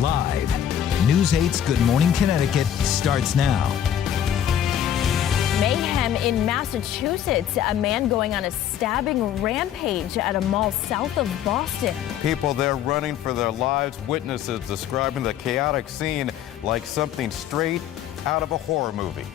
Live, News 8's Good Morning Connecticut starts now. Mayhem in Massachusetts. A man going on a stabbing rampage at a mall south of Boston. People there running for their lives. Witnesses describing the chaotic scene like something straight out of a horror movie.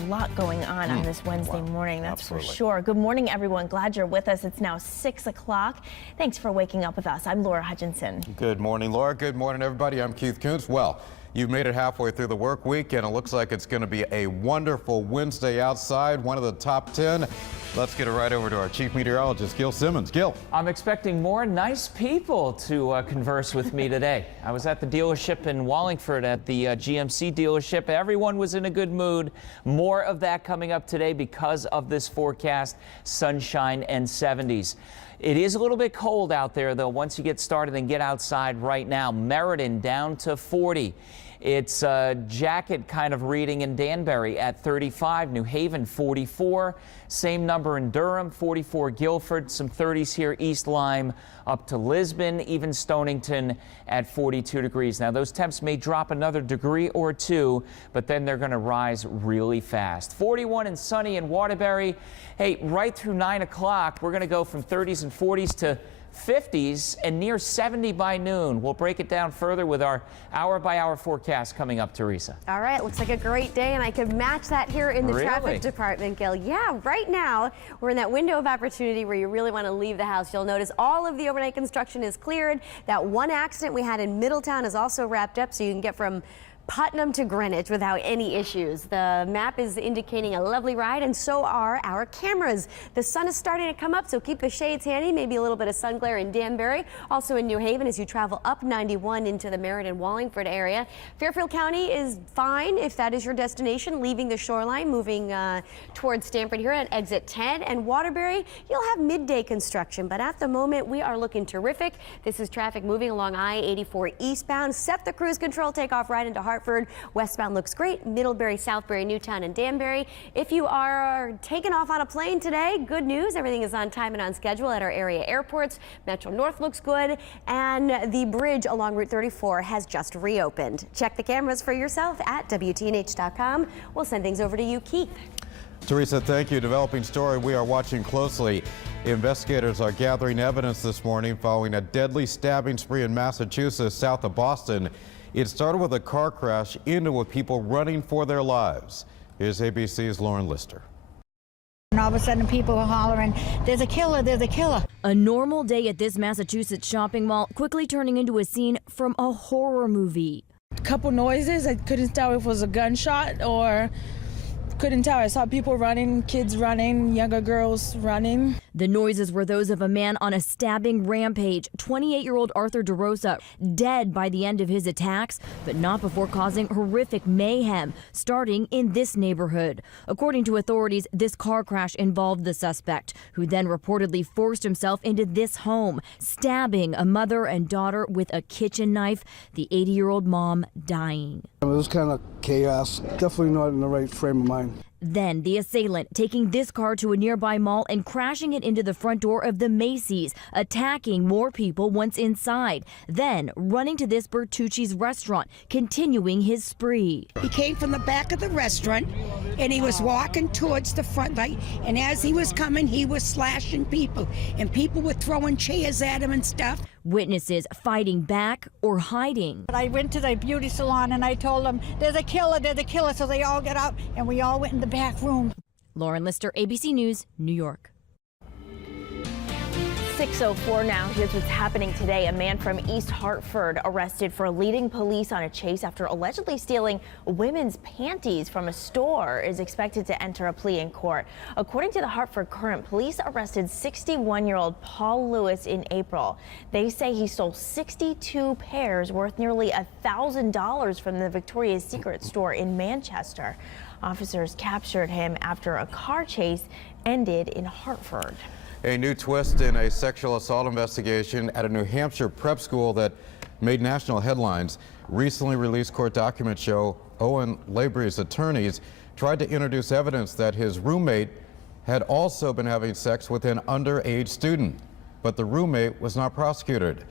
A lot going on this Wednesday morning, that's Absolutely. for sure. Good morning, everyone. Glad you're with us. It's now 6 o'clock. Thanks for waking up with us. I'm Laura Hutchinson. Good morning, Laura. Good morning, everybody. I'm Keith Kuntz. Well, you've made it halfway through the work week, and it looks like it's going to be a wonderful Wednesday outside, one of the top 10. Let's get it right over to our chief meteorologist, Gil Simmons. Gil. I'm expecting more nice people to converse with me today. I was at the dealership in Wallingford at the GMC dealership. Everyone was in a good mood. More of that coming up today because of this forecast, sunshine and 70s. It is a little bit cold out there, though, once you get started and get outside right now. Meriden down to 40. It's a jacket kind of reading in Danbury at 35. New Haven 44. Same number in Durham, 44 Guilford. Some 30s here, East Lyme up to Lisbon, even Stonington at 42 degrees. Now, those temps may drop another degree or two, but then they're going to rise really fast. 41 and sunny in Waterbury. Hey, right through 9 o'clock, we're going to go from 30s and 40s to 50s and near 70 by noon. We'll break it down further with our hour-by-hour forecast coming up, Teresa. All right, looks like a great day, and I could match that here in the Really? traffic department, Gil. Yeah, right now we're in that window of opportunity where you really want to leave the house. You'll notice all of the overnight construction is cleared. That one accident we had in Middletown is also wrapped up, so you can get from Putnam to Greenwich without any issues. The map is indicating a lovely ride, and so are our cameras. The sun is starting to come up, so keep the shades handy. Maybe a little bit of sun glare in Danbury. Also in New Haven as you travel up 91 into the Meriden-Wallingford area. Fairfield County is fine if that is your destination, leaving the shoreline, moving towards Stamford here at exit 10. And Waterbury, you'll have midday construction, but at the moment we are looking terrific. This is traffic moving along I-84 eastbound. Set the cruise control, take off right into Hartford. Westbound looks great. Middlebury, Southbury, Newtown, and Danbury. If you are taking off on a plane today, good news. Everything is on time and on schedule at our area airports. Metro North looks good, and the bridge along Route 34 has just reopened. Check the cameras for yourself at WTNH.com. We'll send things over to you, Keith. Teresa, thank you. Developing story we are watching closely. Investigators are gathering evidence this morning following a deadly stabbing spree in Massachusetts south of Boston. It started with a car crash ended with people running for their lives. Here's ABC's Lauren Lister. And all of a sudden people are hollering, "There's a killer, there's a killer." A normal day at this Massachusetts shopping mall quickly turning into a scene from a horror movie. A couple noises. I couldn't tell if it was a gunshot or couldn't tell. I saw people running, kids running, younger girls running. The noises were those of a man on a stabbing rampage. 28-year-old Arthur DeRosa dead by the end of his attacks, but not before causing horrific mayhem, starting in this neighborhood. According to authorities, this car crash involved the suspect, who then reportedly forced himself into this home, stabbing a mother and daughter with a kitchen knife, the 80-year-old mom dying. It was kind of chaos, definitely not in the right frame of mind. Then the assailant taking this car to a nearby mall and crashing it into the front door of the Macy's, attacking more people once inside, then running to this Bertucci's restaurant, continuing his spree. He came from the back of the restaurant and he was walking towards the front light, and as he was coming he was slashing people, and people were throwing chairs at him and stuff. Witnesses fighting back or hiding. I went to the beauty salon and I told them, "There's a killer, there's a killer," so they all got up and we all went in the back room. Lauren Lister, ABC News, New York. 6:04 now. Here's what's happening today. A man from East Hartford arrested for leading police on a chase after allegedly stealing women's panties from a store is expected to enter a plea in court. According to the Hartford Courant, police arrested 61-year-old Paul Lewis in April. They say he stole 62 pairs worth nearly $1,000 from the Victoria's Secret store in Manchester. Officers captured him after a car chase ended in Hartford. A new twist in a sexual assault investigation at a New Hampshire prep school that made national headlines. Recently released court documents show Owen Labrie's attorneys tried to introduce evidence that his roommate had also been having sex with an underage student, but the roommate was not prosecuted.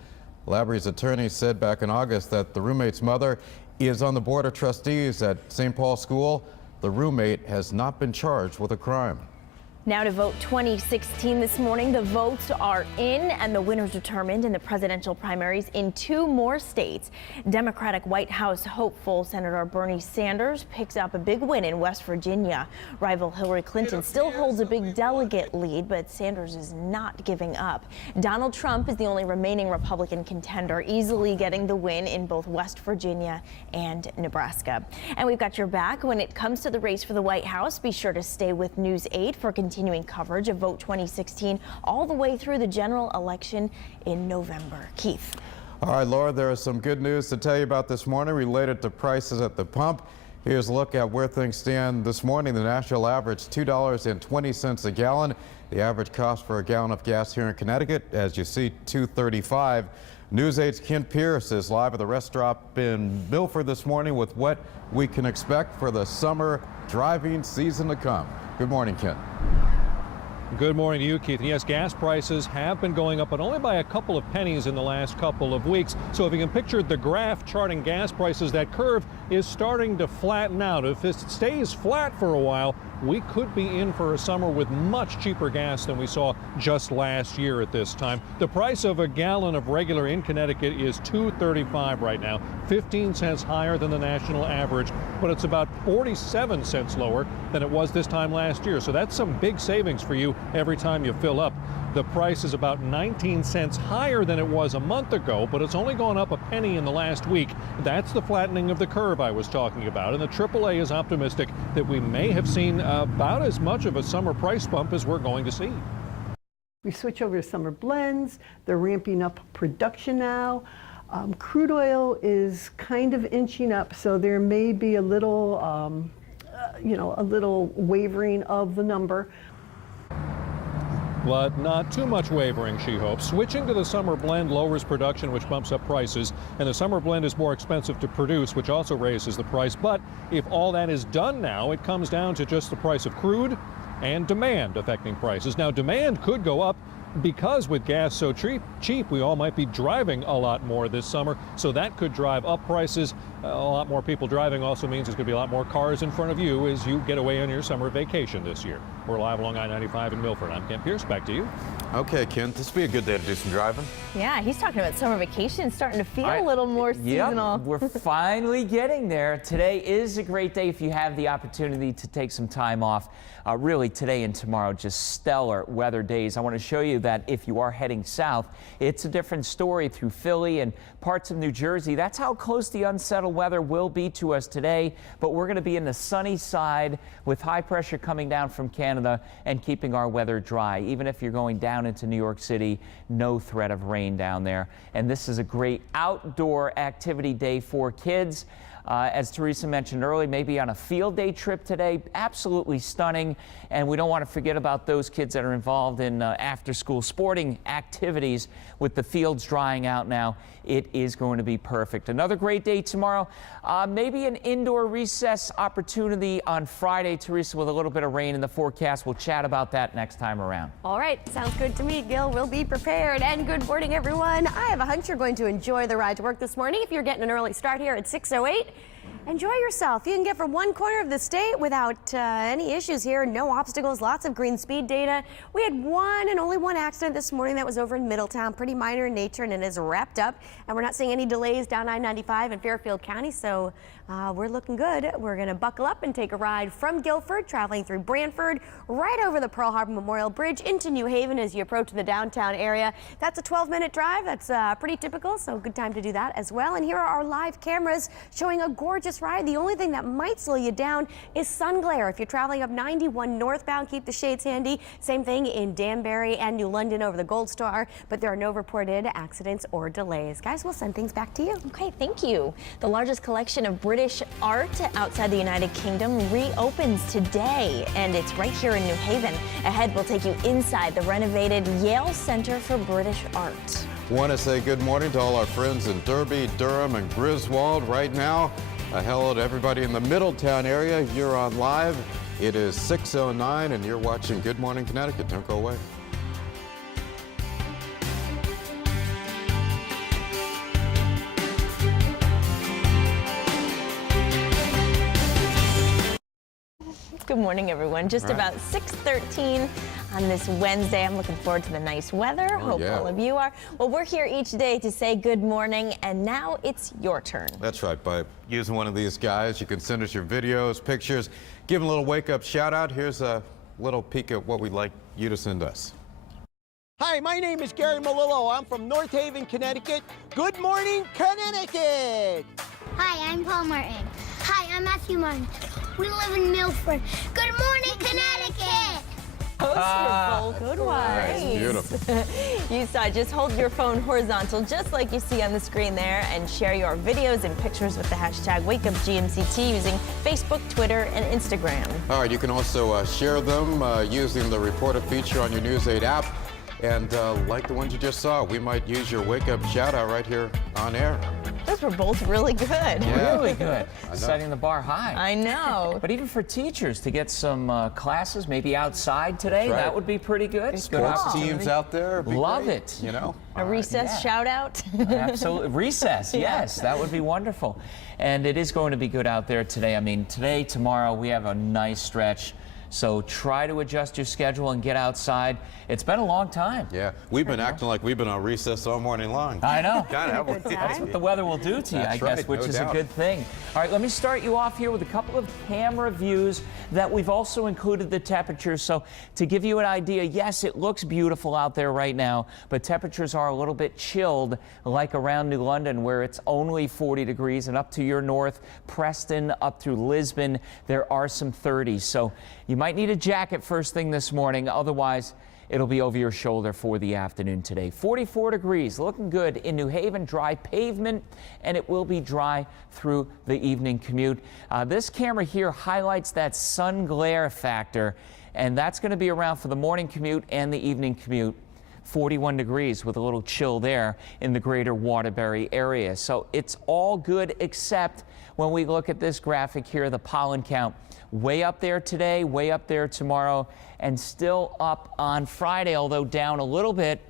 Labry's attorney said back in August that the roommate's mother is on the board of trustees at St. Paul School. The roommate has not been charged with a crime. Now to vote 2016 this morning. The votes are in and the winners determined in the presidential primaries in 2 more states. Democratic White House hopeful Senator Bernie Sanders picks up a big win in West Virginia. Rival Hillary Clinton still holds a big delegate lead, but Sanders is not giving up. Donald Trump is the only remaining Republican contender, easily getting the win in both West Virginia and Nebraska. And we've got your back when it comes to the race for the White House. Be sure to stay with News 8 for continuing coverage of Vote 2016 all the way through the general election in November. Keith. All right, Laura, there is some good news to tell you about this morning related to prices at the pump. Here's a look at where things stand this morning. The national average $2.20 a gallon. The average cost for a gallon of gas here in Connecticut, as you see, $2.35. News 8's Kent Pierce is live at the rest stop in Milford this morning with what we can expect for the summer driving season to come. Good morning, Kent. Good morning to you, Keith. And yes, gas prices have been going up, but only by a couple of pennies in the last couple of weeks. So if you can picture the graph charting gas prices, that curve is starting to flatten out. If it stays flat for a while, we could be in for a summer with much cheaper gas than we saw just last year at this time. The price of a gallon of regular in Connecticut is $2.35 right now, 15 cents higher than the national average, but it's about 47 cents lower than it was this time last year. So that's some big savings for you every time you fill up. The price is about 19 cents higher than it was a month ago, but it's only gone up a penny in the last week. That's the flattening of the curve I was talking about, and the AAA is optimistic that we may have seen about as much of a summer price bump as we're going to see. We switch over to summer blends. They're ramping up production now. Crude oil is kind of inching up, so there may be a little, a little wavering of the number. But not too much wavering, she hopes. Switching to the summer blend lowers production, which bumps up prices, and the summer blend is more expensive to produce, which also raises the price. But if all that is done now, it comes down to just the price of crude and demand affecting prices. Now, demand could go up because with gas so cheap, we all might be driving a lot more this summer, so that could drive up prices. A lot more people driving also means there's going to be a lot more cars in front of you as you get away on your summer vacation this year. We're live along I-95 in Milford. I'm Kent Pierce. Back to you. Okay, Kent, this will be a good day to do some driving. Yeah, he's talking about summer vacation starting to feel a little more seasonal. Yep, we're finally getting there. Today is a great day if you have the opportunity to take some time off. Really, today and tomorrow, just stellar weather days. I want to show you that if you are heading south, it's a different story through Philly and parts of New Jersey. That's how close the unsettled weather will be to us today. But we're going to be in the sunny side with high pressure coming down from Canada and keeping our weather dry. Even if you're going down into New York City, no threat of rain down there. And this is a great outdoor activity day for kids. As Teresa mentioned earlier, maybe on a field day trip today, absolutely stunning. And we don't want to forget about those kids that are involved in after-school sporting activities. With the fields drying out now, it is going to be perfect. Another great day tomorrow. Maybe an indoor recess opportunity on Friday, Teresa, with a little bit of rain in the forecast. We'll chat about that next time around. All right, sounds good to me, Gil. We'll be prepared. And good morning, everyone. I have a hunch you're going to enjoy the ride to work this morning. If you're getting an early start here at 6:08, enjoy yourself. You can get from one corner of the state without any issues here. No obstacles, lots of green speed data. We had one and only one accident this morning that was over in Middletown, pretty minor in nature, and it is wrapped up. And we're not seeing any delays down I-95 in Fairfield County, so we're looking good. We're going to buckle up and take a ride from Guilford, traveling through Branford, right over the Pearl Harbor Memorial Bridge into New Haven as you approach the downtown area. That's a 12-minute drive. That's pretty typical, so good time to do that as well. And here are our live cameras showing a gorgeous ride. The only thing that might slow you down is sun glare. If you're traveling up 91 northbound, keep the shades handy. Same thing in Danbury and New London over the Gold Star, but there are no reported accidents or delays. Guys, we'll send things back to you. Okay, thank you. The largest collection of British art outside the United Kingdom reopens today, and it's right here in New Haven. Ahead, we'll take you inside the renovated Yale Center for British Art. Want to say good morning to all our friends in Derby, Durham, and Griswold right now. Hello to everybody in the Middletown area. You're on live. It is 6:09, and you're watching Good Morning Connecticut. Don't go away. Good morning, everyone. Just about 6:13 on this Wednesday. I'm looking forward to the nice weather. Hope all of you are. Well, we're here each day to say good morning, and now it's your turn. That's right. By using one of these guys, you can send us your videos, pictures, give them a little wake-up shout-out. Here's a little peek at what we'd like you to send us. Hi, my name is Gary Malillo. I'm from North Haven, Connecticut. Good morning, Connecticut! Hi, I'm Paul Martin. Hi, I'm Matthew Martin. We live in Milford. Good morning, Connecticut! Good one. Nice, beautiful. You saw it. Just hold your phone horizontal, just like you see on the screen there, and share your videos and pictures with the hashtag WakeUpGMCT using Facebook, Twitter, and Instagram. All right, you can also share them using the Reporter feature on your News 8 app. And like the ones you just saw, we might use your wake-up shout-out right here on air. Those were both really good. Yeah. Really good. Setting the bar high. I know. But even for teachers to get some classes, maybe outside today, that would be pretty good. Sports teams out there. Love great, it. You know. A recess shout-out. Absolutely. Recess, yes. That would be wonderful. And it is going to be good out there today. I mean, today, tomorrow, we have a nice stretch. So try to adjust your schedule and get outside. It's been a long time. Yeah, we've been acting like we've been on recess all morning long. I know. That's what the weather will do to you, I guess, which is a good thing. All right, let me start you off here with a couple of camera views that we've also included the temperatures. So to give you an idea, yes, it looks beautiful out there right now, but temperatures are a little bit chilled, like around New London, where it's only 40 degrees, and up to your north, Preston, up through Lisbon, there are some 30s. So you might need a jacket first thing this morning. Otherwise, it'll be over your shoulder for the afternoon today. 44 degrees, looking good in New Haven, dry pavement, and it will be dry through the evening commute. This camera here highlights that sun glare factor, and that's going to be around for the morning commute and the evening commute. 41 degrees with a little chill there in the greater Waterbury area. So it's all good, except when we look at this graphic here, the pollen count. Way up there today, way up there tomorrow, and still up on Friday, although down a little bit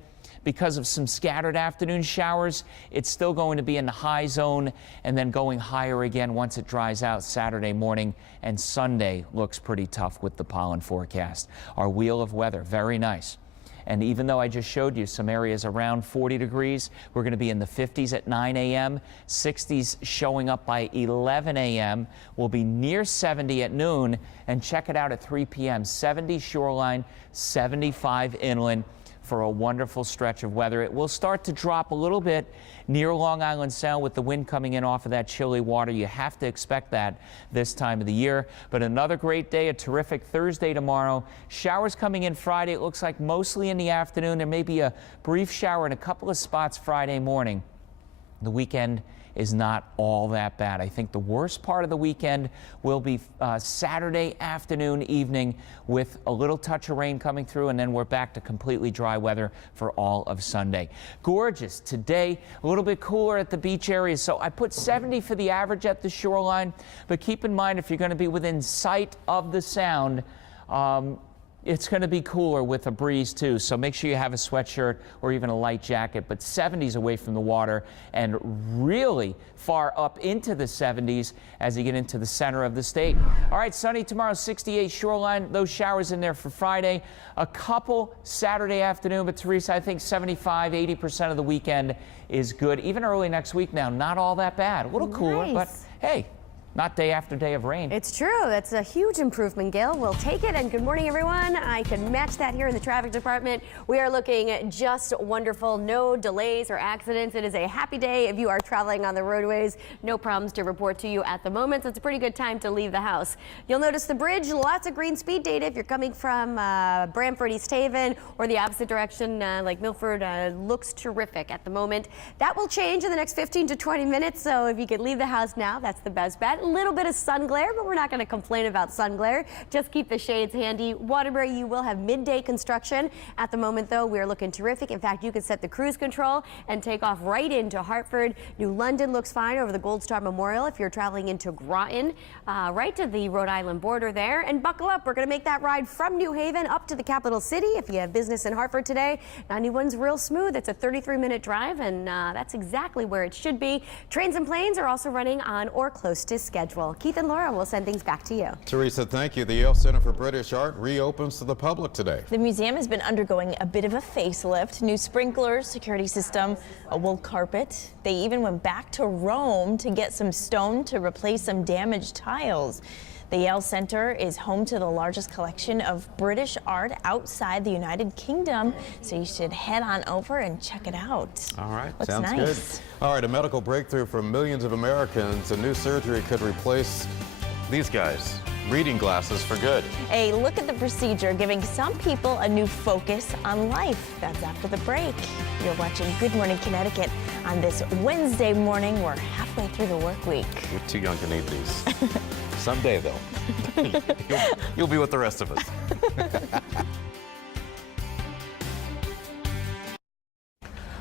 because of some scattered afternoon showers. It's still going to be in the high zone and then going higher again once it dries out Saturday morning, and Sunday looks pretty tough with the pollen forecast. Our wheel of weather, very nice. And even though I just showed you some areas around 40 degrees, we're going to be in the 50s at 9 a.m., 60s showing up by 11 a.m. We'll be near 70 at noon, and check it out at 3 p.m. 70 shoreline, 75 inland for a wonderful stretch of weather. It will start to drop a little bit near Long Island Sound with the wind coming in off of that chilly water. You have to expect that this time of the year. But another great day, a terrific Thursday tomorrow. Showers coming in Friday. It looks like mostly in the afternoon. There may be a brief shower in a couple of spots Friday morning. The weekend is not all that bad. I think the worst part of the weekend will be Saturday afternoon, evening, with a little touch of rain coming through, and then we're back to completely dry weather for all of Sunday. Gorgeous today, a little bit cooler at the beach areas. So I put 70 for the average at the shoreline, but keep in mind if you're going to be within sight of the sound, it's going to be cooler with a breeze too, so make sure you have a sweatshirt or even a light jacket. But 70s away from the water, and really far up into the 70s as you get into the center of the state. All right, sunny tomorrow, 68 shoreline. Those showers in there for Friday. A couple Saturday afternoon, but Teresa, I think 75, 80% of the weekend is good. Even early next week now, not all that bad. A little cooler, but hey, not day after day of rain. It's true. That's a huge improvement, Gail. We'll take it. And good morning, everyone. I can match that here in the traffic department. We are looking just wonderful. No delays or accidents. It is a happy day if you are traveling on the roadways. No problems to report to you at the moment. So it's a pretty good time to leave the house. You'll notice the bridge, lots of green speed data if you're coming from Branford, East Haven, or the opposite direction like Milford. Looks terrific at the moment. That will change in the next 15 to 20 minutes. So if you could leave the house now, that's the best bet. A little bit of sun glare, but we're not going to complain about sun glare. Just keep the shades handy. Waterbury, you will have midday construction. At the moment, though, we're looking terrific. In fact, you could set the cruise control and take off right into Hartford. New London looks fine over the Gold Star Memorial if you're traveling into Groton, right to the Rhode Island border there. And buckle up. We're going to make that ride from New Haven up to the capital city if you have business in Hartford today. 91's real smooth. It's a 33-minute drive, and that's exactly where it should be. Trains and planes are also running on or close to schedule. schedule. Keith and Laura will send things back to you. Teresa, thank you. The Yale Center for British Art reopens to the public today. The museum has been undergoing a bit of a facelift. New sprinklers, security system, a wool carpet. They even went back to Rome to get some stone to replace some damaged tiles. The Yale Center is home to the largest collection of British art outside the United Kingdom, so you should head on over and check it out. All right, Looks sounds nice. good. All right, a medical breakthrough for millions of Americans. A new surgery could replace these guys. Reading glasses for good. A look at the procedure giving some people a new focus on life. That's after the break. You're watching Good Morning Connecticut on this Wednesday morning. We're halfway through the work week. You're too young to need these. Someday, though, you'll be with the rest of us.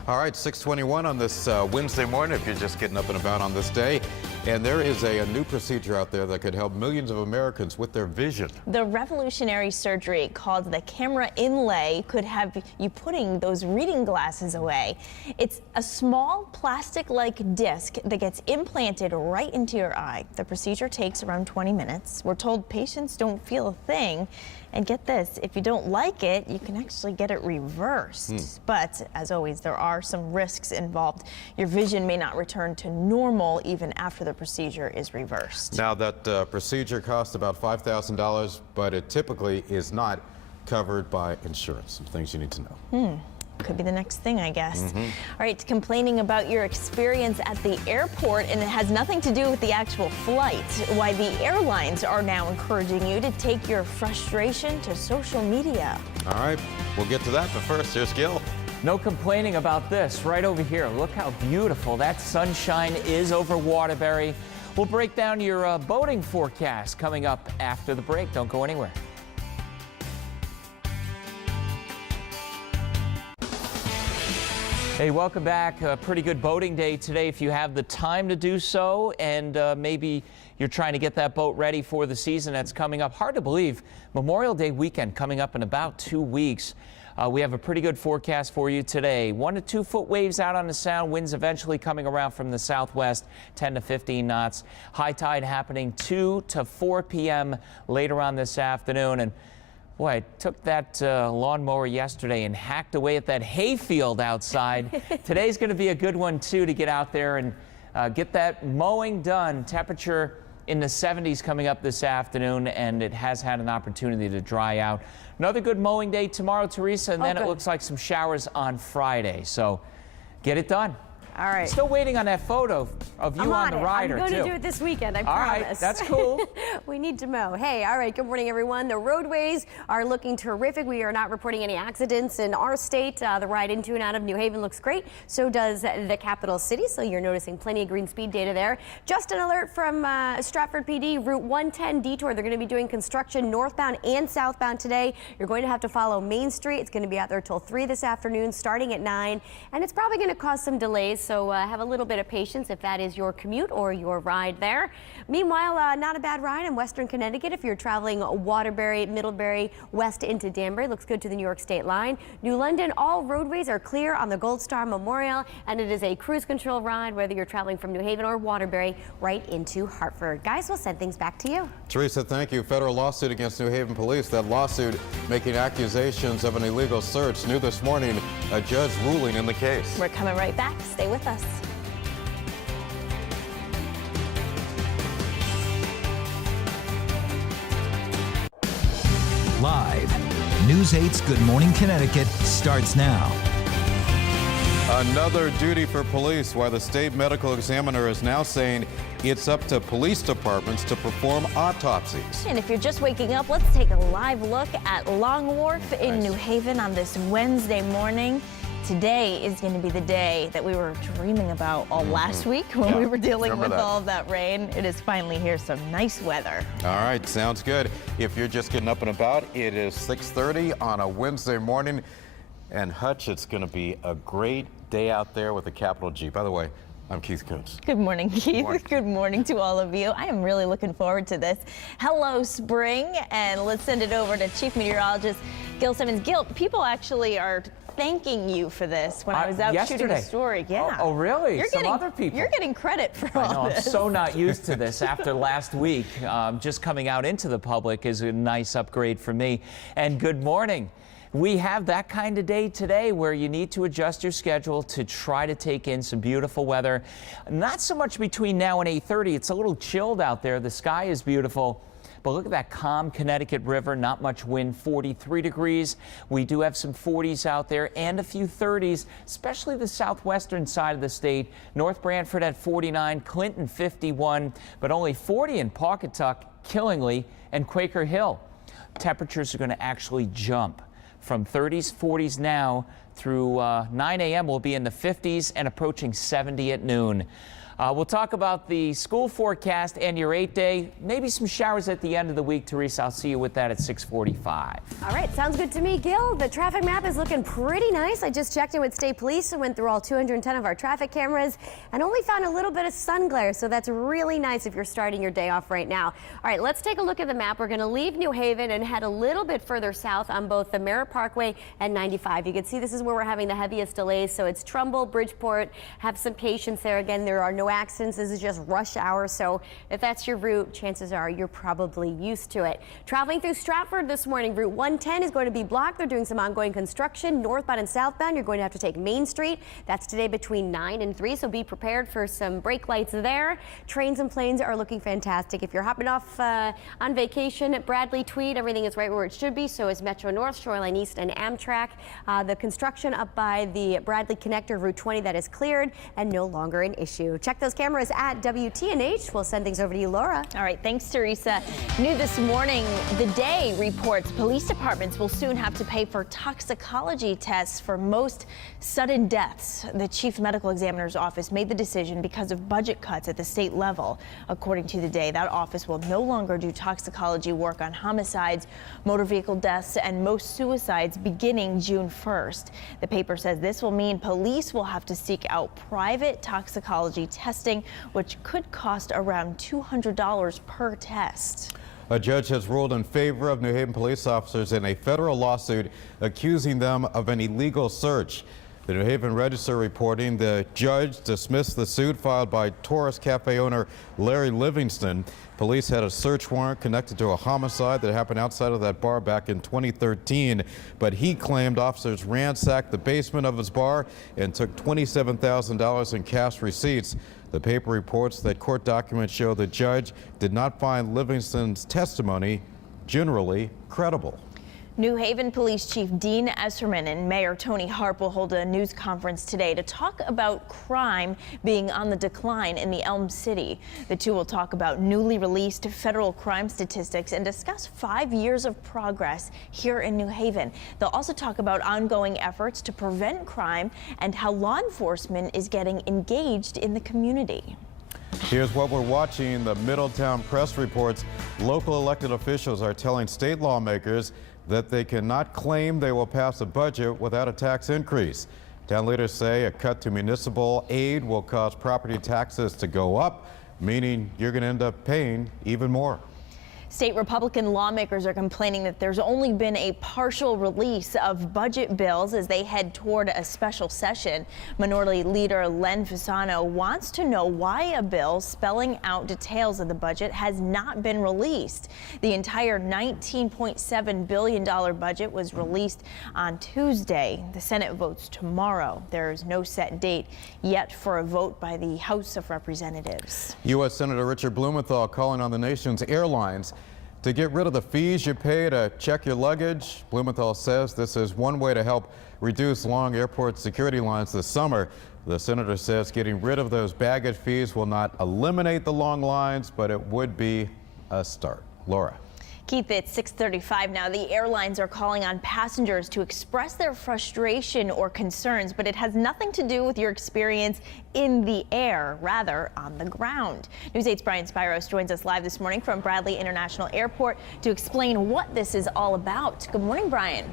All right, 6:21 on this Wednesday morning, if you're just getting up and about on this day. And there is a new procedure out there that could help millions of Americans with their vision. The revolutionary surgery called the camera inlay could have you putting those reading glasses away. It's a small plastic-like disc that gets implanted right into your eye. The procedure takes around 20 minutes. We're told patients don't feel a thing. And get this, if you don't like it, you can actually get it reversed. But as always, there are some risks involved. Your vision may not return to normal even after the procedure is reversed. Now, that procedure costs about $5,000, but it typically is not covered by insurance. Some things you need to know. Could be the next thing, I guess. All right, complaining about your experience at the airport, and it has nothing to do with the actual flight. Why the airlines are now encouraging you to take your frustration to social media. All right, we'll get to that, but first, here's Gil. No complaining about this right over here. Look how beautiful that sunshine is over Waterbury. We'll break down your boating forecast coming up after the break. Don't go anywhere. Hey, welcome back. A pretty good boating day today if you have the time to do so, and maybe you're trying to get that boat ready for the season that's coming up. Hard to believe, Memorial Day weekend coming up in about 2 weeks. We have a pretty good forecast for you today. 1 to 2 foot waves out on the Sound, winds eventually coming around from the southwest, 10 to 15 knots. High tide happening 2 to 4 p.m. later on this afternoon. And boy, I took that lawnmower yesterday and hacked away at that hayfield outside. Today's going to be a good one, too, to get out there and get that mowing done. Temperature in the 70s coming up this afternoon, and it has had an opportunity to dry out. Another good mowing day tomorrow, Teresa, and then it looks like some showers on Friday. So get it done. All right. Still waiting on that photo of you on the rider, I'm too. going to do it this weekend, I promise. All right, that's cool. We need to mow. Hey, all right, good morning, everyone. The roadways are looking terrific. We are not reporting any accidents in our state. The ride into and out of New Haven looks great. So does the capital city, so you're noticing plenty of green speed data there. Just an alert from Stratford PD, Route 110 detour. They're going to be doing construction northbound and southbound today. You're going to have to follow Main Street. It's going to be out there till 3 this afternoon, starting at 9. And it's probably going to cause some delays, so have a little bit of patience if that is your commute or your ride there. Meanwhile, not a bad ride in Western Connecticut if you're traveling Waterbury, Middlebury, west into Danbury. Looks good to the New York State line. New London, all roadways are clear on the Gold Star Memorial, and it is a cruise control ride whether you're traveling from New Haven or Waterbury right into Hartford. Guys, we'll send things back to you. Teresa, thank you. Federal lawsuit against New Haven police. That lawsuit making accusations of an illegal search. New this morning, a judge ruling in the case. We're coming right back. Stay with us. Live, News 8's Good Morning Connecticut starts now. Another duty for police, why the state medical examiner is now saying it's up to police departments to perform autopsies. And if you're just waking up, let's take a live look at Long Wharf in New Haven on this Wednesday morning. Today is going to be the day that we were dreaming about all last week when we were dealing with all of that rain. It is finally here, some nice weather. All right, sounds good. If you're just getting up and about, it is 6:30 on a Wednesday morning. And Hutch, it's going to be a great day out there with a capital G. By the way, I'm Keith Coons. Good morning, Keith. Good morning. Good morning to all of you. I am really looking forward to this. Hello, spring. And let's send it over to Chief Meteorologist Gil Simmons. Gil, people actually are thanking you for this when I was out yesterday. shooting a story. Yeah. Oh, really? Other people. You're getting credit for all I know, this. I'm so not used to this after last week. Just coming out into the public is a nice upgrade for me. And good morning. We have that kind of day today where you need to adjust your schedule to try to take in some beautiful weather. Not so much between now and 8:30. It's a little chilled out there. The sky is beautiful. But look at that calm Connecticut River, not much wind, 43 degrees. We do have some 40s out there and a few 30s, especially the southwestern side of the state. North Branford at 49, Clinton 51, but only 40 in Pawcatuck, Killingly, and Quaker Hill. Temperatures are going to actually jump from 30s, 40s now through 9 a.m. We'll be in the 50s and approaching 70 at noon. We'll talk about the school forecast and your 8-day, maybe some showers at the end of the week. Teresa, I'll see you with that at 6:45. All right, sounds good to me, Gil. The traffic map is looking pretty nice. I just checked in with State Police and went through all 210 of our traffic cameras and only found a little bit of sun glare, so that's really nice if you're starting your day off right now. All right, let's take a look at the map. We're going to leave New Haven and head a little bit further south on both the Merritt Parkway and 95. You can see this is where we're having the heaviest delays, so it's Trumbull, Bridgeport. Have some patience there. Again, there are no accidents. This is just rush hour, so if that's your route, chances are you're probably used to it. Traveling through Stratford this morning, Route 110 is going to be blocked. They're doing some ongoing construction. Northbound and southbound, you're going to have to take Main Street. That's today between 9 and 3, so be prepared for some brake lights there. Trains and planes are looking fantastic. If you're hopping off on vacation at Bradley Tweed, everything is right where it should be. So is Metro North, Shoreline East, and Amtrak. The construction up by the Bradley Connector, Route 20, that is cleared and no longer an issue. Check those cameras at WTNH. We'll send things over to you, Laura. All right, thanks, Teresa. New this morning, The Day reports police departments will soon have to pay for toxicology tests for most sudden deaths. The chief medical examiner's office made the decision because of budget cuts at the state level. According to The Day, that office will no longer do toxicology work on homicides, motor vehicle deaths, and most suicides beginning June 1st. The paper says this will mean police will have to seek out private toxicology testing, which could cost around $200 per test. A judge has ruled in favor of New Haven police officers in a federal lawsuit accusing them of an illegal search. The New Haven Register reporting the judge dismissed the suit filed by Taurus Cafe owner Larry Livingston. Police had a search warrant connected to a homicide that happened outside of that bar back in 2013, but he claimed officers ransacked the basement of his bar and took $27,000 in cash receipts. The paper reports that court documents show the judge did not find Livingston's testimony generally credible. New Haven Police Chief Dean Esserman and Mayor Tony Harp will hold a news conference today to talk about crime being on the decline in the Elm City. The two will talk about newly released federal crime statistics and discuss 5 years of progress here in New Haven. They'll also talk about ongoing efforts to prevent crime and how law enforcement is getting engaged in the community. Here's what we're watching. The Middletown Press reports local elected officials are telling state lawmakers that they cannot claim they will pass a budget without a tax increase. Town leaders say a cut to municipal aid will cause property taxes to go up, meaning you're going to end up paying even more. State Republican lawmakers are complaining that there's only been a partial release of budget bills as they head toward a special session. Minority Leader Len Fasano wants to know why a bill spelling out details of the budget has not been released. The entire $19.7 billion budget was released on Tuesday. The Senate votes tomorrow. There is no set date yet for a vote by the House of Representatives. U.S. Senator Richard Blumenthal calling on the nation's airlines to get rid of the fees you pay to check your luggage. Blumenthal says this is one way to help reduce long airport security lines this summer. The senator says getting rid of those baggage fees will not eliminate the long lines, but it would be a start. Laura. Keith, it's 6:35 now. The airlines are calling on passengers to express their frustration or concerns, but it has nothing to do with your experience in the air, rather on the ground. News 8's Brian Spiros joins us live this morning from Bradley International Airport to explain what this is all about. Good morning, Brian.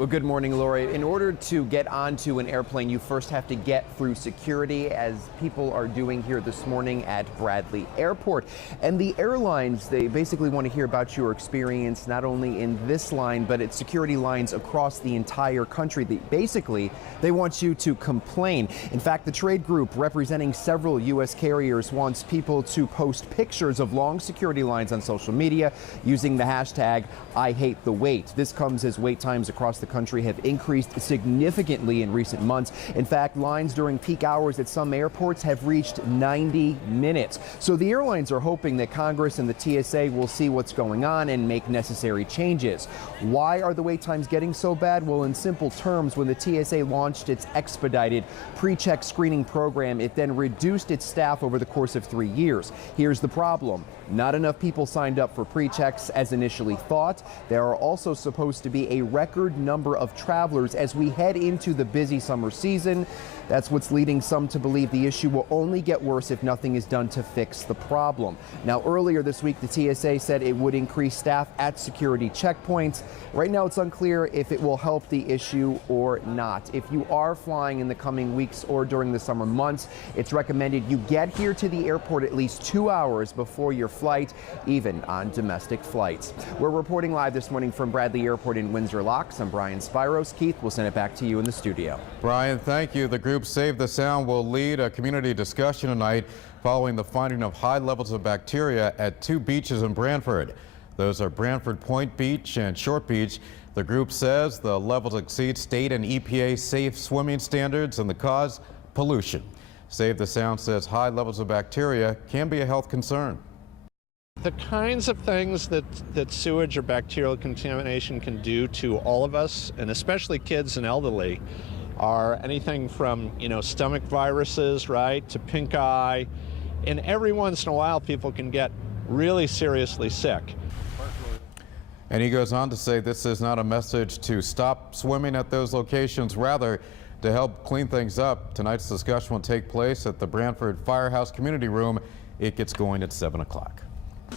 Well, good morning, Lori. In order to get onto an airplane, you first have to get through security, as people are doing here this morning at Bradley Airport. And the airlines, they basically want to hear about your experience, not only in this line, but at security lines across the entire country. Basically, they want you to complain. In fact, the trade group representing several U.S. carriers wants people to post pictures of long security lines on social media using the hashtag #IHateTheWait. This comes as wait times across the country have increased significantly in recent months. In fact, lines during peak hours at some airports have reached 90 minutes. So the airlines are hoping that Congress and the TSA will see what's going on and make necessary changes. Why are the wait times getting so bad? Well, in simple terms, when the TSA launched its expedited pre-check screening program, it then reduced its staff over the course of 3 years. Here's the problem. Not enough people signed up for pre-checks as initially thought. There are also supposed to be a record number of travelers as we head into the busy summer season. That's what's leading some to believe the issue will only get worse if nothing is done to fix the problem. Now, earlier this week, the TSA said it would increase staff at security checkpoints. Right now, it's unclear if it will help the issue or not. If you are flying in the coming weeks or during the summer months, it's recommended you get here to the airport at least 2 hours before your flight, even on domestic flights. We're reporting live this morning from Bradley Airport in Windsor Locks. I'm Brian Spiros. Keith, we'll send it back to you in the studio. Brian, thank you. The group Save the Sound will lead a community discussion tonight following the finding of high levels of bacteria at 2 beaches in Branford. Those are Branford Point Beach and Short Beach. The group says the levels exceed state and EPA safe swimming standards and the cause, pollution. Save the Sound says high levels of bacteria can be a health concern. The kinds of things that sewage or bacterial contamination can do to all of us, and especially kids and elderly, are anything from, stomach viruses, right, to pink eye. And every once in a while, people can get really seriously sick. And he goes on to say this is not a message to stop swimming at those locations, rather to help clean things up. Tonight's discussion will take place at the Branford Firehouse Community Room. It gets going at 7 o'clock.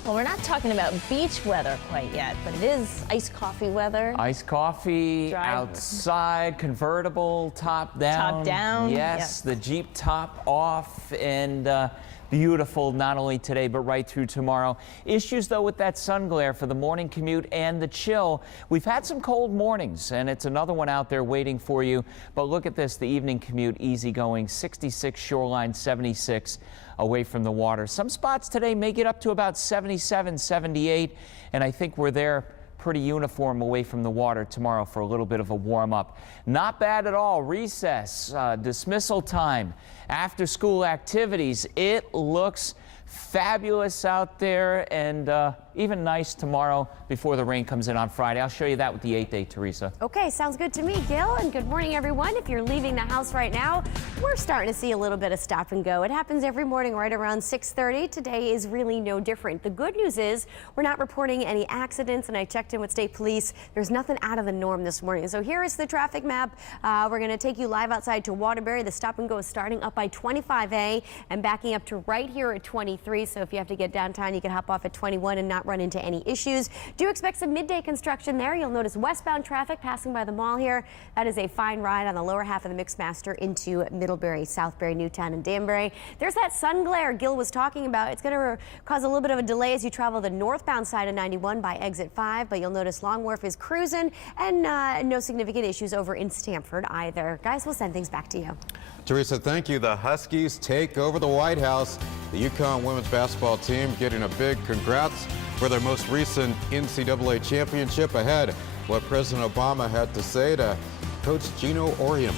Well, we're not talking about beach weather quite yet, but it is iced coffee weather. Iced coffee, outside, convertible, top down. Top down. Yes, the Jeep top off, and beautiful not only today but right through tomorrow. Issues though with that sun glare for the morning commute and the chill. We've had some cold mornings, and it's another one out there waiting for you. But look at this, the evening commute easygoing, 66 shoreline, 76 away from the water. Some spots today may get up to about 77, 78, and I think we're there pretty uniform away from the water tomorrow for a little bit of a warm up. Not bad at all. Recess, dismissal time, after school activities. It looks fabulous out there, and even nice tomorrow before the rain comes in on Friday. I'll show you that with the 8th day, Teresa. Okay, sounds good to me, Gil, and good morning, everyone. If you're leaving the house right now, we're starting to see a little bit of stop and go. It happens every morning right around 6:30. Today is really no different. The good news is we're not reporting any accidents, and I checked in with state police. There's nothing out of the norm this morning. So here is the traffic map. We're going to take you live outside to Waterbury. The stop and go is starting up by 25A and backing up to right here at 23. So if you have to get downtown, you can hop off at 21 and not run into any issues. Do expect some midday construction there. You'll notice westbound traffic passing by the mall here. That is a fine ride on the lower half of the Mixmaster into Middlebury, Southbury, Newtown, and Danbury. There's that sun glare Gil was talking about. It's going to cause a little bit of a delay as you travel the northbound side of 91 by exit 5, but you'll notice Long Wharf is cruising, and no significant issues over in Stamford either. Guys, we'll send things back to you. Teresa, thank you. The Huskies take over the White House. The UConn women's basketball team getting a big congrats for their most recent NCAA championship. Ahead, what President Obama had to say to Coach Gino Auriemma.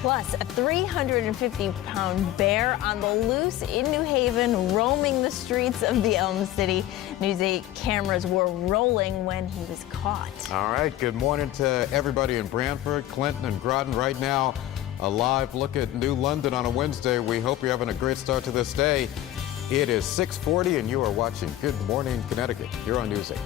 Plus, a 350-pound bear on the loose in New Haven, roaming the streets of the Elm City. News 8 cameras were rolling when he was caught. All right, good morning to everybody in Branford, Clinton, and Groton right now. A live look at New London on a Wednesday. We hope you're having a great start to this day. It is 6:40 and you are watching Good Morning Connecticut here on News 8.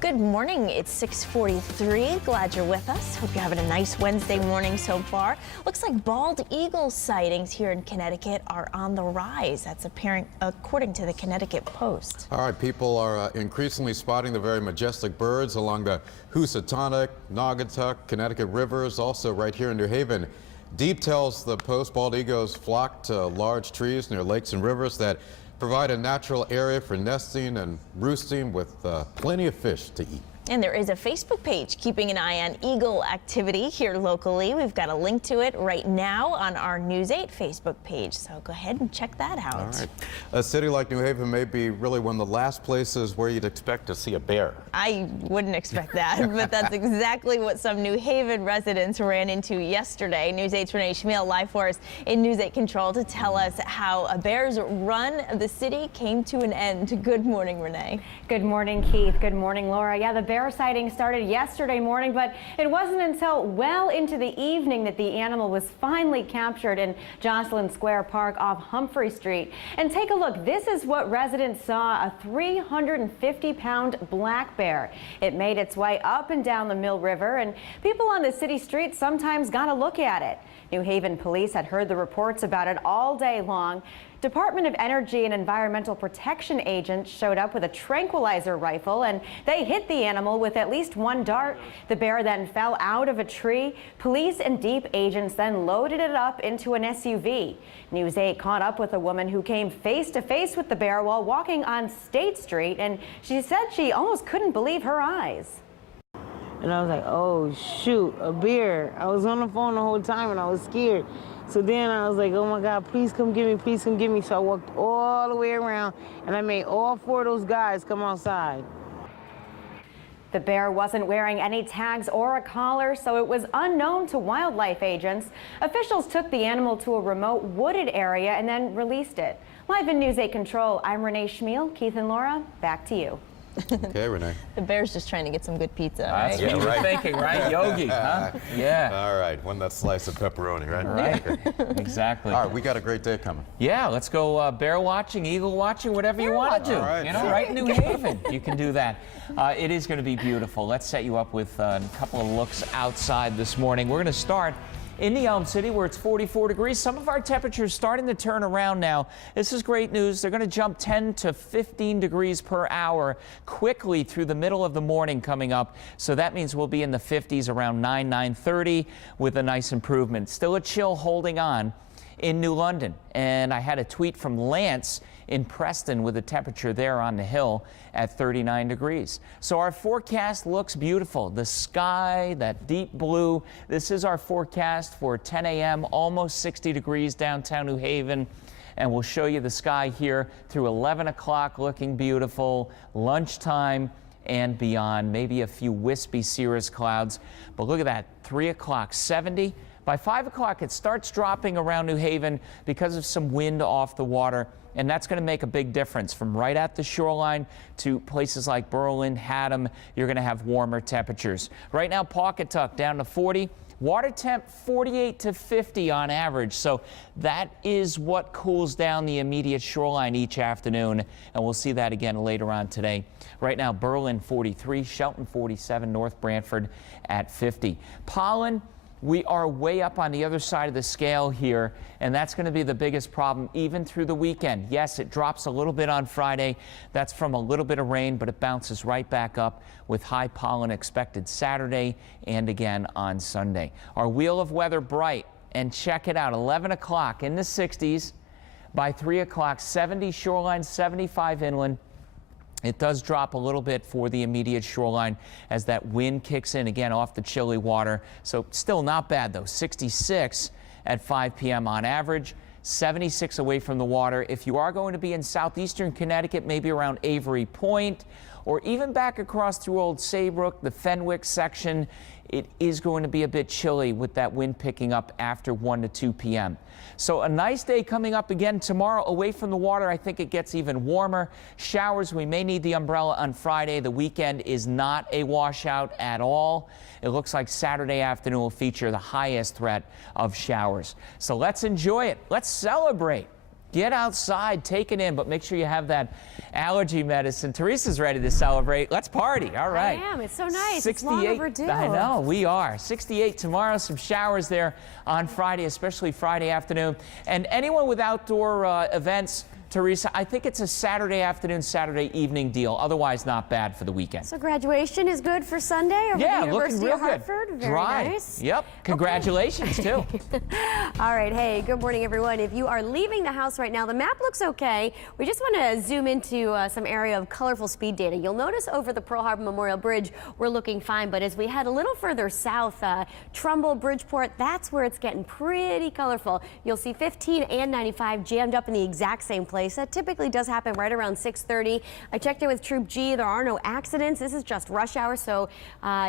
Good Good morning. It's 6:43. Glad you're with us. Hope you're having a nice Wednesday morning so far. Looks like bald eagle sightings here in Connecticut are on the rise. That's apparent according to the Connecticut Post. All right, people are increasingly spotting the very majestic birds along the Housatonic, Naugatuck, Connecticut rivers, also right here in New Haven. Deep tells the Post bald eagles flock to large trees near lakes and rivers that provide a natural area for nesting and roosting with plenty of fish to eat. And there is a Facebook page keeping an eye on eagle activity here locally. We've got a link to it right now on our News 8 Facebook page, so go ahead and check that out. All right. A city like New Haven may be really one of the last places where you'd expect to see a bear. I wouldn't expect that, but that's exactly what some New Haven residents ran into yesterday. News 8's Renee Schmiel live for us in News 8 Control to tell us how a bear's run of the city came to an end. Good morning, Renee. Good morning, Keith. Good morning, Laura. Yeah, the bear sighting started yesterday morning, but it wasn't until well into the evening that the animal was finally captured in Jocelyn Square Park off Humphrey Street. And take a look. This is what residents saw: a 350-pound black bear. It made its way up and down the Mill River, and people on the city streets sometimes got a look at it. New Haven police had heard the reports about it all day long. Department of Energy and Environmental Protection agents showed up with a tranquilizer rifle, and they hit the animal with at least one dart. The bear then fell out of a tree. Police and DEEP agents then loaded it up into an SUV. News 8 caught up with a woman who came face to face with the bear while walking on State Street, and she said she almost couldn't believe her eyes. And I was like, oh, shoot, a bear. I was on the phone the whole time and I was scared. So then I was like, oh my God, please come get me, please come get me. So I walked all the way around and I made all four of those guys come outside. The bear wasn't wearing any tags or a collar, so it was unknown to wildlife agents. Officials took the animal to a remote wooded area and then released it. Live in News 8 Control, I'm Renee Schmiel. Keith and Laura, back to you. Okay, Renee. The bear's just trying to get some good pizza, right? That's what you were thinking, right? Yogi, huh? Yeah. All right, one that slice of pepperoni, right? Right. Exactly. All right, we got a great day coming. Yeah, let's go bear watching, eagle watching, whatever you want to do. All right, you know, sure. right in New Haven, you can do that. It is going to be beautiful. Let's set you up with a couple of looks outside this morning. We're going to start in the Elm City, where it's 44 degrees. Some of our temperatures starting to turn around now. This is great news. They're going to jump 10 to 15 degrees per hour quickly through the middle of the morning coming up. So that means we'll be in the 50s around 9:30 with a nice improvement. Still a chill holding on in New London. And I had a tweet from Lance in Preston with a temperature there on the hill at 39 degrees. So our forecast looks beautiful. The sky, that deep blue. This is our forecast for 10 a.m., almost 60 degrees downtown New Haven. And we'll show you the sky here through 11 o'clock looking beautiful, lunchtime and beyond, maybe a few wispy cirrus clouds. But look at that, 3 o'clock, 70. By 5 o'clock, it starts dropping around New Haven because of some wind off the water, and that's going to make a big difference. From right at the shoreline to places like Berlin, Haddam, you're going to have warmer temperatures. Right now, Pawcatuck down to 40. Water temp 48 to 50 on average, so that is what cools down the immediate shoreline each afternoon, and we'll see that again later on today. Right now, Berlin 43, Shelton 47, North Branford at 50. Pollen, we are way up on the other side of the scale here, and that's going to be the biggest problem even through the weekend. Yes, it drops a little bit on Friday. That's from a little bit of rain, but it bounces right back up with high pollen expected Saturday and again on Sunday. Our wheel of weather bright, and check it out, 11 o'clock in the 60s. By 3 o'clock, 70 shoreline, 75 inland. It does drop a little bit for the immediate shoreline as that wind kicks in again off the chilly water. So still not bad though. 66 at 5 p.m. on average, 76 away from the water. If you are going to be in southeastern Connecticut, maybe around Avery Point, or even back across through Old Saybrook, the Fenwick section, it is going to be a bit chilly with that wind picking up after 1 to 2 p.m. So a nice day coming up again tomorrow. Away from the water, I think it gets even warmer. Showers, we may need the umbrella on Friday. The weekend is not a washout at all. It looks like Saturday afternoon will feature the highest threat of showers. So let's enjoy it. Let's celebrate. Get outside, take it in, but make sure you have that allergy medicine. Teresa's ready to celebrate. Let's party. All right. I am. It's so nice. 68. It's long overdue. I know, we are. 68 tomorrow. Some showers there on Friday, especially Friday afternoon. And anyone with outdoor events, Teresa, I think it's a Saturday afternoon, Saturday evening deal. Otherwise, not bad for the weekend. So graduation is good for Sunday over the University of Hartford. Good. Very Dry. nice. Yep. Congratulations, too. All right. Hey, good morning, everyone. If you are leaving the house right now, the map looks okay. We just want to zoom into some area of colorful speed data. You'll notice over the Pearl Harbor Memorial Bridge, we're looking fine. But as we head a little further south, Trumbull, Bridgeport, that's where it's getting pretty colorful. You'll see 15 and 95 jammed up in the exact same place. That typically does happen right around 6:30. I checked in with Troop G. There are no accidents. This is just rush hour, so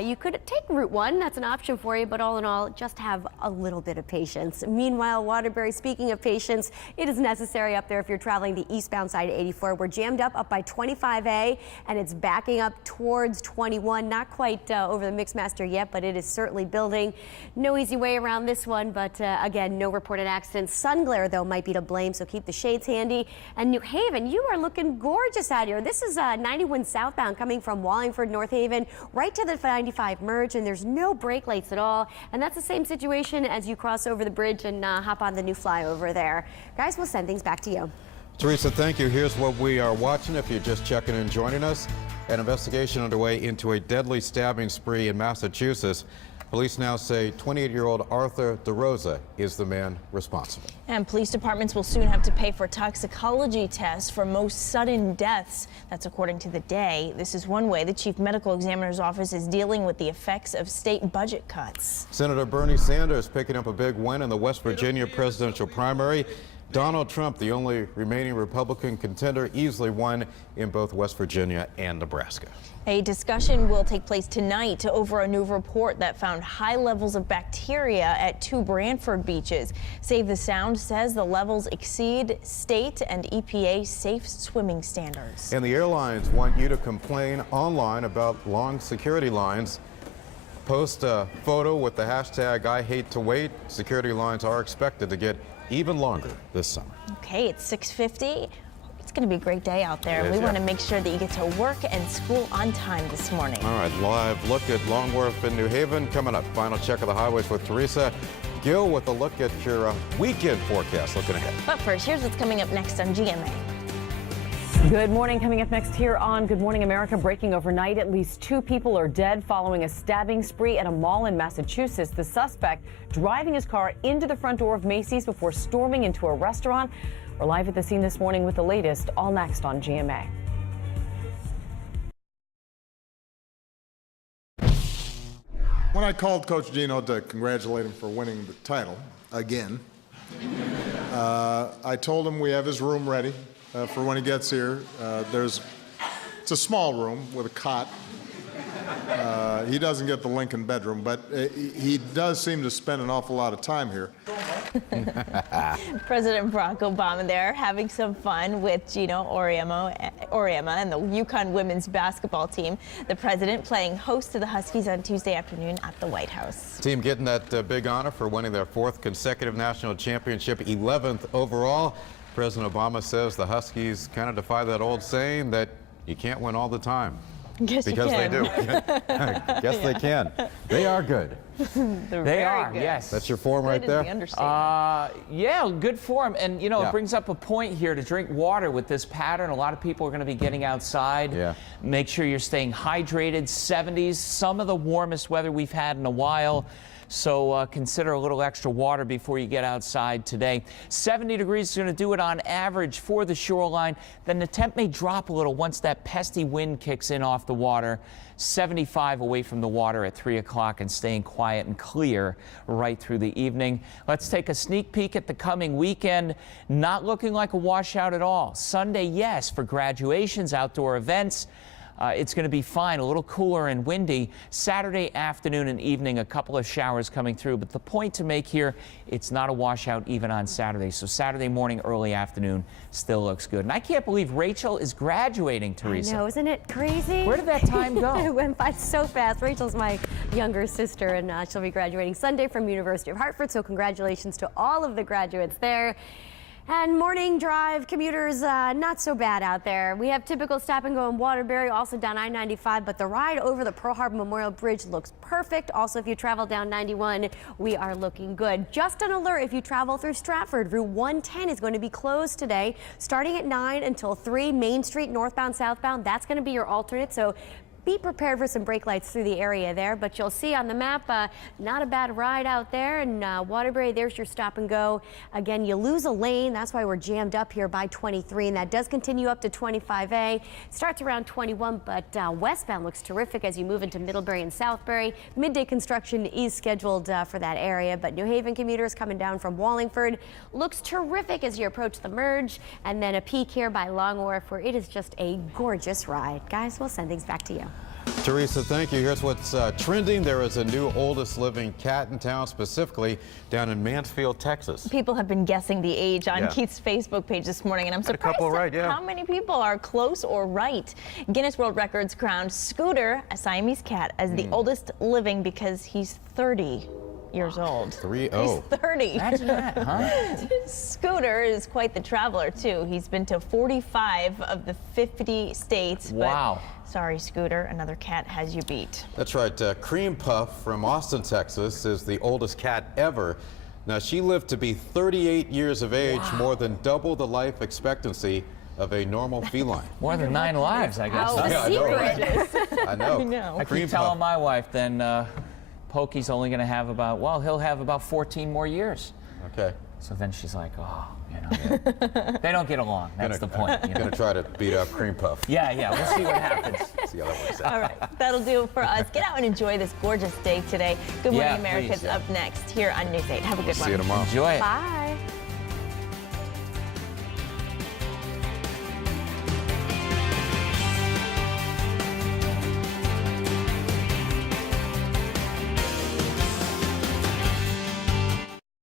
you could take Route 1. That's an option for you, but all in all, just have a little bit of patience. Meanwhile, Waterbury, speaking of patience, it is necessary up there if you're traveling the eastbound side of 84. We're jammed up by 25A, and it's backing up towards 21. Not quite over the Mixmaster yet, but it is certainly building. No easy way around this one, but again, no reported accidents. Sun glare, though, might be to blame, so keep the shades handy. And New Haven, you are looking gorgeous out here. This is 91 southbound coming from Wallingford, North Haven, right to the 95 merge, and there's no brake lights at all. And that's the same situation as you cross over the bridge and hop on the new flyover there. Guys, we'll send things back to you. Teresa, thank you. Here's what we are watching. If you're just checking in and joining us, an investigation underway into a deadly stabbing spree in Massachusetts. Police now say 28-year-old Arthur DeRosa is the man responsible. And police departments will soon have to pay for toxicology tests for most sudden deaths. That's according to the Day. This is one way the chief medical examiner's office is dealing with the effects of state budget cuts. Senator Bernie Sanders picking up a big win in the West Virginia presidential primary. Donald Trump, the only remaining Republican contender, easily won in both West Virginia and Nebraska. A discussion will take place tonight over a new report that found high levels of bacteria at 2 Branford beaches. Save the Sound says the levels exceed state and EPA safe swimming standards. And the airlines want you to complain online about long security lines. Post a photo with the hashtag #IHateToWait. Security lines are expected to get even longer this summer. Okay, it's 6:50. It's going to be a great day out there. It is, we want to make sure that you get to work and school on time this morning. All right, live look at Longworth and New Haven coming up. Final check of the highways with Teresa Gill with a look at your weekend forecast looking ahead. But first, here's what's coming up next on GMA. Good morning. Coming up next here on Good Morning America. Breaking overnight, at least 2 people are dead following a stabbing spree at a mall in Massachusetts. The suspect driving his car into the front door of Macy's before storming into a restaurant. We're live at the scene this morning with the latest, all next on GMA. When I called Coach Gino to congratulate him for winning the title again, I told him we have his room ready for when he gets here. It's a small room with a cot. He doesn't get the Lincoln bedroom, but he does seem to spend an awful lot of time here. President Barack Obama there having some fun with Gino Auriemma and the UConn women's basketball team. The president playing host to the Huskies on Tuesday afternoon at the White House. Team getting that big honor for winning their 4th consecutive national championship, 11th overall. President Obama says the Huskies kind of defy that old saying that you can't win all the time. Yes, because you can. They do. Yes, they can. They are good. They are, good. yes. That's your form right there? Yeah, good form. And, you know, Yeah. it brings up a point here to drink water with this pattern. A lot of people are going to be getting outside. Yeah. Make sure you're staying hydrated. 70s, some of the warmest weather we've had in a while. So consider a little extra water before you get outside today. 70 degrees is going to do it on average for the shoreline. Then the temp may drop a little once that pesky wind kicks in off the water. 75 away from the water at 3 o'clock and staying quiet and clear right through the evening. Let's take a sneak peek at the coming weekend. Not looking like a washout at all. Sunday, yes, for graduations, outdoor events. It's going to be fine, a little cooler and windy. Saturday afternoon and evening, a couple of showers coming through. But the point to make here, it's not a washout even on Saturday. So Saturday morning, early afternoon still looks good. And I can't believe Rachel is graduating, Teresa. I know, isn't it crazy? Where did that time go? It went by so fast. Rachel's my younger sister, and she'll be graduating Sunday from University of Hartford. So congratulations to all of the graduates there. And morning drive commuters, not so bad out there. We have typical stop and go in Waterbury, also down I-95, but the ride over the Pearl Harbor Memorial Bridge looks perfect. Also, if you travel down 91, we are looking good. Just an alert if you travel through Stratford. Route 110 is going to be closed today, starting at 9 until 3. Main Street, northbound, southbound, that's going to be your alternate. So be prepared for some brake lights through the area there, but you'll see on the map, not a bad ride out there. And Waterbury, there's your stop and go. Again, you lose a lane. That's why we're jammed up here by 23, and that does continue up to 25A. Starts around 21, but westbound looks terrific as you move into Middlebury and Southbury. Midday construction is scheduled for that area, but New Haven commuters coming down from Wallingford looks terrific as you approach the merge, and then a peak here by Long Wharf where it is just a gorgeous ride. Guys, we'll send things back to you. Teresa, thank you. Here's what's trending. There is a new oldest living cat in town, specifically down in Mansfield, Texas. People have been guessing the age on Keith's Facebook page this morning, and I'm surprised how many people are close or right. Guinness World Records crowned Scooter, a Siamese cat, as the oldest living because he's 30 years old. 30. He's 30. Imagine that, huh? Scooter is quite the traveler, too. He's been to 45 of the 50 states. Wow. But sorry, Scooter, another cat has you beat. That's right. Cream Puff from Austin, Texas, is the oldest cat ever. Now, she lived to be 38 years of age, more than double the life expectancy of a normal feline. More than 9 lives, I guess. Yeah, I know, right? I know. I keep telling my wife, then Pokey's only going to have about, well, he'll have about 14 more years. Okay. So then she's like, oh, you know, they don't get along. That's the point. You know? Gonna try to beat up Cream Puff. Yeah, we'll see what happens. See how that works out. All right, that'll do it for us. Get out and enjoy this gorgeous day today. Good Morning America's please, up next here on News 8. Have a good one. See you tomorrow. Enjoy it. Bye.